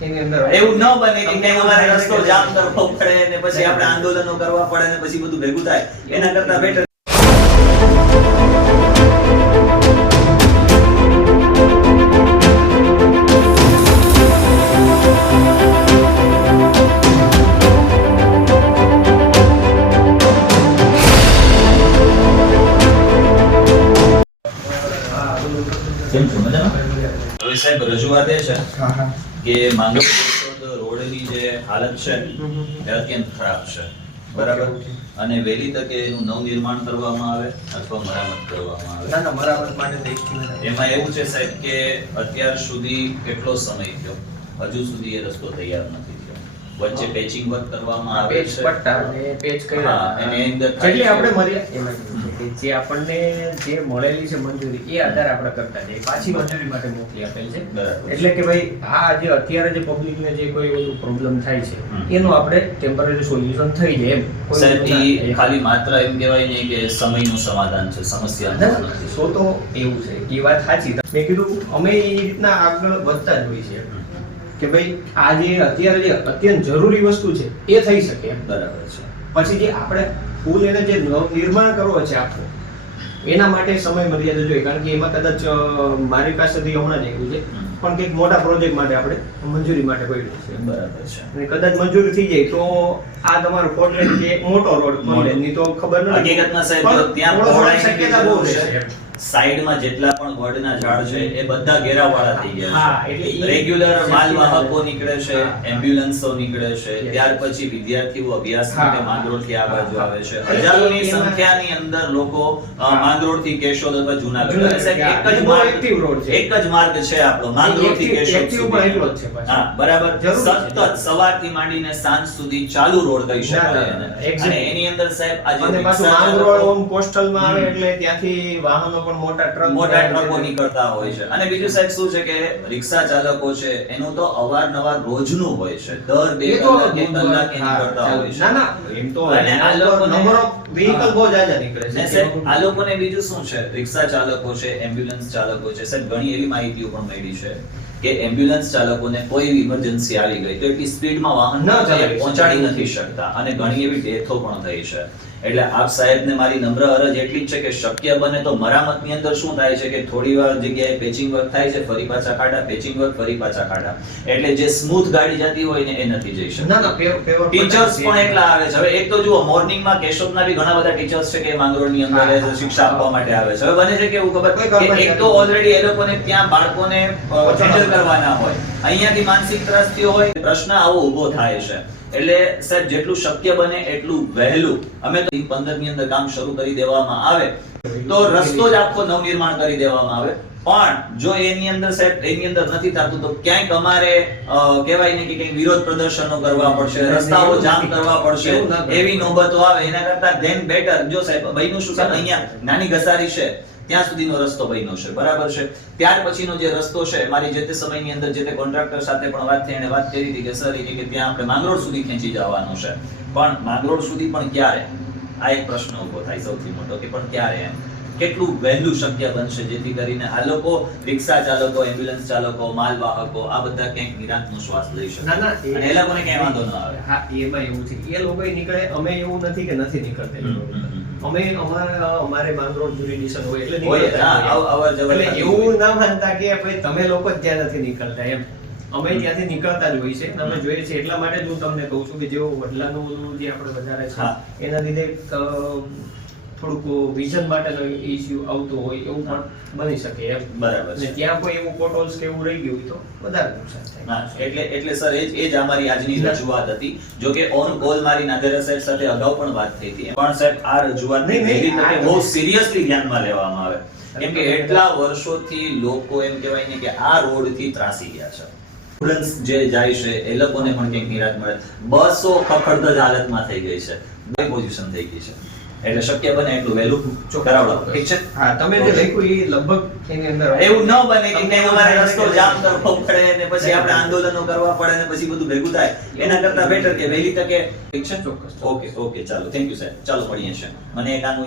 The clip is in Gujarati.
એની અંદર એવું ન બને કે કઈ અમારે રસ્તો જામ કરવો પડે ને પછી આપણે આંદોલનો કરવા પડે ને પછી બધું ભેગું થાય. એના કરતા બેટર હવે સાહેબ રજૂઆત એ છે કે માંગરોળ રોડની જે હાલત છે એ અત્યંત ખરાબ છે. બરાબર? અને વહેલી તકે એનું નવનિર્માણ કરવામાં આવે અથવા મરામત કરવામાં આવે. ના ના મરામત માટે એમાં એવું છે સાહેબ કે અત્યાર સુધી કેટલો સમય થયો? હજુ સુધી એ રસ્તો તૈયાર નથી વચ્ચે પેચિંગ વર્ક કરવામાં આવે પેચ છે. પટ્ટા અને પેચ કર્યા. અને એની અંદર આપણે મર્યા- કે જે આપણને જે મળેલી છે મંજૂરી એ આધારે આપણે કરતા જઈએ. પાછી મંજૂરી માટે મોકલી આપેલ છે. એટલે કે ભાઈ આ જે અત્યારે જે પબ્લિકને જે કોઈ બધું પ્રોબ્લેમ થાય છે એનું આપણે ટેમ્પરરી સોલ્યુશન થઈ જાય એમ. સાહેબ. ખાલી માત્ર એમ કહેવાય નહીં કે સમયનું સમાધાન છે નથી. સો તો એવું છે. કે એ વાત સાચી. મેં કીધું અમે એ રીતના આગળ વધતા જ હોઈએ છીએ. કે ભાઈ આ જે અત્યારે જે અત્યંત જરૂરી વસ્તુ છે એ થઈ શકે એમ. બરાબર છે. પછી જે આપણે ફૂલ એને જે નિર્માણ કરવો છે આખો એના માટે સમય મર્યાદા જોઈએ. કારણ કે એમાં કદાચ મારી પાસેથી હમણાં જ આવ્યું છે. પણ કંઈક મોટા પ્રોજેક્ટ માટે આપણે મંજૂરી માટે પડ્યું છે. બરાબર છે. અને કદાચ મંજૂરી થઈ જાય તો આ તમારો કોટલેટ જે મોટો રોડ કોટલેટની તો ખબર નથી હકીકતમાં સાહેબ ત્યાં શક્યતા બહુ છે. સાઈડમાં જેટલા પણ વડના ઝાડ છે એ બધા ઘેરાવાળા થઈ ગયા હા, છે. એટલે રેગ્યુલર માલવાહકો નીકળે છે એમ્બ્યુલન્સો નીકળે છે ત્યાર પછી વિદ્યાર્થીઓ અભ્યાસ. માટે માંગરોળથી આ બાજુ આવે છે. હજારોની સંખ્યાની અંદર લોકો. માંગરોળથી કેશોદ અથવા જુનાગઢ. એક જ માર્ગ. એક જ માર્ગ છે આપણો માંગરોળથી કેશોદ સુધી. હા બરાબર. સતત સવારથી માંડીને સાંજ સુધી ચાલુ રોડ કહી શકાય. અને એની અંદર સાહેબ આજે માંગરોળ ઓમ કોસ્ટલમાં આવે એટલે ત્યાંથી વાહનો પણ મોટા ટ્રક મોટા ટ્રકો નીકળતા હોય છે. અને બીજું સાહેબ શું છે કે રિક્ષા ચાલકો છે એનું તો અવારનવાર રોજનું હોય છે. દર બે કલાકે કલાકે નીકળતા હોય છે. ના ના એમ તો અને આ લોકો નંબર ઓફ વ્હીકલ બહુ જાજા નીકળે છે. સાહેબ આ લોકોને બીજું શું છે? રિક્ષા ચાલકો છે એમ્બ્યુલન્સ ચાલકો છે. સાહેબ ઘણી એવી માહિતીઓ પણ મળી છે કે એમ્બ્યુલન્સ ચાલકોને કોઈ ઇમરજન્સી આવી ગઈ તો એટલી સ્પીડમાં વાહન ન પહોંચાડી નથી શકતા. અને ઘણી એવી ડેથો પણ થઈ છે. એટલે આપ સાહેબને મારી નમ્ર અરજ એટલી જ છે કે શક્ય બને તો મરામતની અંદર શું થાય છે કે થોડી વાર જગ્યાએ પેચિંગ વર્ક થાય છે ફરી પાછા ખાડા પેચિંગ વર્ક ફરી પાછા ખાડા. એટલે જે સ્મૂથ ગાડી જતી હોય ને એ નથી જઈ શકતી. ટીચર્સ પણ એટલા આવે છે. હવે એક તો જુઓ મોર્નિંગમાં કેશોદના બી ઘણા બધા ટીચર્સ છે કે માંગરોળની અંદર શિક્ષા આપવા માટે આવે છે. હવે બને છે કે એવું ખબર કે એક તો ઓલરેડી એ લોકોને ત્યાં બાળકોને હેન્ડલ કરવાના હોય. અહીંયાથી માનસિક ત્રાસથી હોય પ્રશ્ન આવો ઊભો થાય છે. એટલે સાહેબ જેટલું શક્ય બને એટલું વહેલું. અમે તો 15 ની અંદર કામ શરૂ કરી દેવામાં આવે. તો રસ્તો જ આખો નવનિર્માણ કરી દેવામાં આવે. પણ જો એની અંદર સાહેબ એની અંદર નથી થતું તો ક્યાંક અમારે કહેવાય ને કે કંઈક વિરોધ પ્રદર્શનો કરવા પડશે રસ્તાઓ જામ કરવા પડશે એવું નોબતો આવે. એના કરતા ધેન બેટર. જો સાહેબનું શું કે અહીંયા નાની ઘસારી છે. ત્યાં સુધીનો રસ્તો બન્યો છે. બરાબર છે? ત્યાર પછીનો જે રસ્તો છે મારી જે તે સમયની અંદર જે તે કોન્ટ્રાક્ટર સાથે પણ વાત થઈ એને વાત કરી હતી કે સર એ કે ત્યાં આપણે માંગરોળ સુધી ખેંચી જવાનો છે. પણ માંગરોળ સુધી પણ ક્યારે? આ એક પ્રશ્ન ઊભો થાય સૌથી મોટો કે પણ ક્યારે એમ? કેટલું વહેલું શક્ય બનશે જેથી કરીને આ લોકો રિક્ષા ચાલકો એમ્બ્યુલન્સ ચાલકો માલવાહકો આ બધા ક્યાંક નિરાંતનો શ્વાસ લઈ શકે? ના ના એ લોકોને ક્યાંય વાંધો ન આવે. હા એમાં એવું છે. એ લોકો નીકળે અમે એવું નથી કે નથી નીકળતા અમે અમારા અમારે માંગરોળ જ્યુરિડિશન હોય એટલે એવું ના માનતા કે ભાઈ તમે લોકો જ ત્યાં નથી નીકળતા એમ. અમે ત્યાંથી નીકળતા જ હોય છે અમે જોઈએ છીએ. એટલા માટે જ હું તમને કહું છું કે જેવો વડલાનું જે આપણે વધારે. છે એના લીધે થોડુંક વિઝન માટેનો ઇશ્યુ આવતો હોય એવું પણ બની શકે એમ. બરાબર અને ત્યાં કોઈ એવું પોટોલ્સ કે એવું રહી ગયું તો વધારે નુકસાન થાય. એટલે એટલે સર એ જ એ જ અમારી આજની રજૂઆત હતી. જો કે ઓન કોલ મારી નાગેરા સાહેબ સાથે અગાઉ પણ વાત થઈ હતી. પણ સાહેબ આ રજૂઆત નહીં, બહુ સિરિયસલી ધ્યાનમાં લેવામાં આવે. કેમ કે એટલા વર્ષોથી લોકો એમ કહેવાય ને કે આ રોડથી ત્રાસી ગયા છે. એમ્બ્યુલન્સ જે જાય છે એ લોકોને પણ કંઈક નિરાશ મળે. બસો ખખડધજ હાલતમાં થઈ ગઈ છે. બે પોઝિશન થઈ ગઈ છે. એટલે શક્ય બને એટલું વહેલું કરાવડાવો. ઠીક છે? હા તમે જે લખ્યું એ લગભગ એની અંદર એવું ન બને કે કેમ અમારે રસ્તો જામ કરવો પડે ને પછી આપણે આંદોલનો કરવા પડે ને પછી બધું ભેગું થાય. એના કરતા બેટર કે વહેલી તકે. ઠીક છે ચોક્કસ. ઓકે ઓકે ચાલો. થેન્ક યુ સાહેબ ચાલો પડીએ છે મને એક આનું